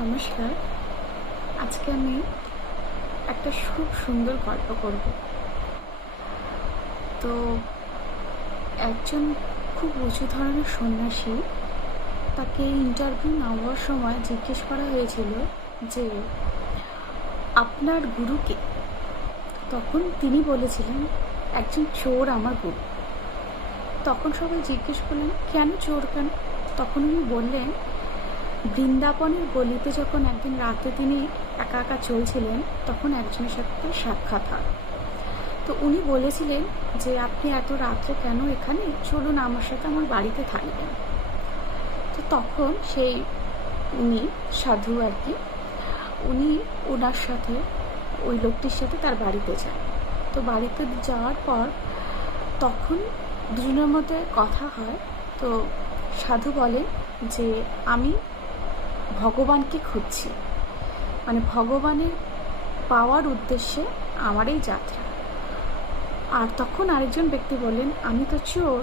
নমস্কার। আজকে আমি একটা খুব সুন্দর গল্প করব। তো একজন খুব উঁচু ধরনের সন্ন্যাসী, তাকে ইন্টারভিউ নেওয়ার সময় জিজ্ঞেস করা হয়েছিল যে আপনার গুরুকে। তখন তিনি বলেছিলেন একজন চোর আমার গুরু। তখন সবাই জিজ্ঞেস করলেন কেন চোর কেন? তখন উনি বললেন বৃন্দাবনের গলিতে যখন একদিন রাতে তিনি একা একা চলছিলেন, তখন একজনের সাথে তার সাক্ষাৎ হয়। তো উনি বলেছিলেন যে আপনি এত রাত্রে কেন এখানে, চলুন আমার সাথে আমার বাড়িতে থাকবেন। তো তখন সেই উনি সাধু আর কি, উনি ওনার সাথে ওই লোকটির সাথে তার বাড়িতে যান। তো বাড়িতে যাওয়ার পর তখন দুজনের মধ্যে কথা হয়। তো সাধু বলে যে আমি ভগবানকে খুঁজছি, মানে ভগবানের পাওয়ার উদ্দেশ্যে আমার এই যাত্রা। আর তখন আরেকজন ব্যক্তি বললেন আমি তো চোর,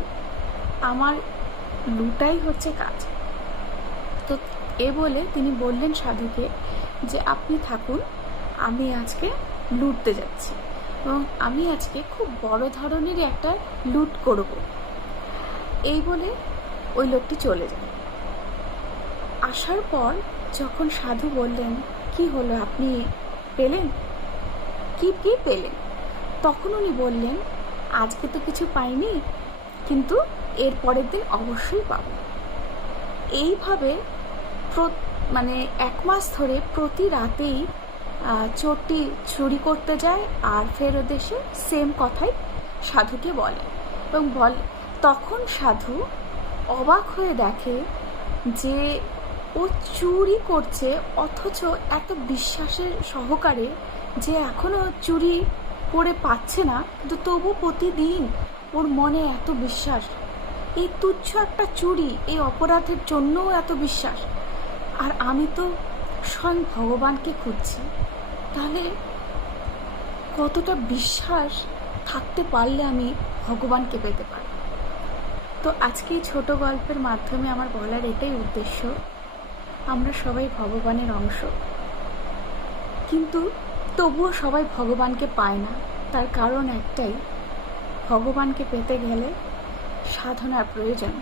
আমার লুটাই হচ্ছে কাজ। তো এ বলে তিনি বললেন সাধুকে যে আপনি থাকুন, আমি আজকে লুটতে যাচ্ছি এবং আমি আজকে খুব বড় ধরনের একটা লুট করব। এই বলে ওই লোকটি চলে যায়। আসার পর যখন সাধু বললেন কি হলো, আপনি পেলেন কি কি পেলেন, তখন উনি বললেন আজকে তো কিছু পাইনি, কিন্তু এর পরের দিন অবশ্যই পাবো। এইভাবে মানে 1 মাস ধরে প্রতি রাতেই চোরটি চুরি করতে যায় আর ফেরত এসে সেম কথাই সাধুকে বলে এবং তখন সাধু অবাক হয়ে দেখে যে ও চুরি করছে, অথচ এত বিশ্বাসের সহকারে যে এখনো চুরি করে পাচ্ছে না, কিন্তু তবু প্রতিদিন ওর মনে এত বিশ্বাস, এই তুচ্ছ একটা চুরি, এই অপরাধের জন্যও এত বিশ্বাস। আর আমি তো স্বয়ং ভগবানকে খুঁজছি, তাহলে কতটা বিশ্বাস থাকতে পারলে আমি ভগবানকে পেতে পারি। তো আজকে এই ছোট গল্পের মাধ্যমে আমার বলার এটাই উদ্দেশ্য, আমরা সবাই ভগবানের অংশ, কিন্তু তবুও সবাই ভগবানকে পায় না। তার কারণ একটাই, ভগবানকে পেতে গেলে সাধনার প্রয়োজন।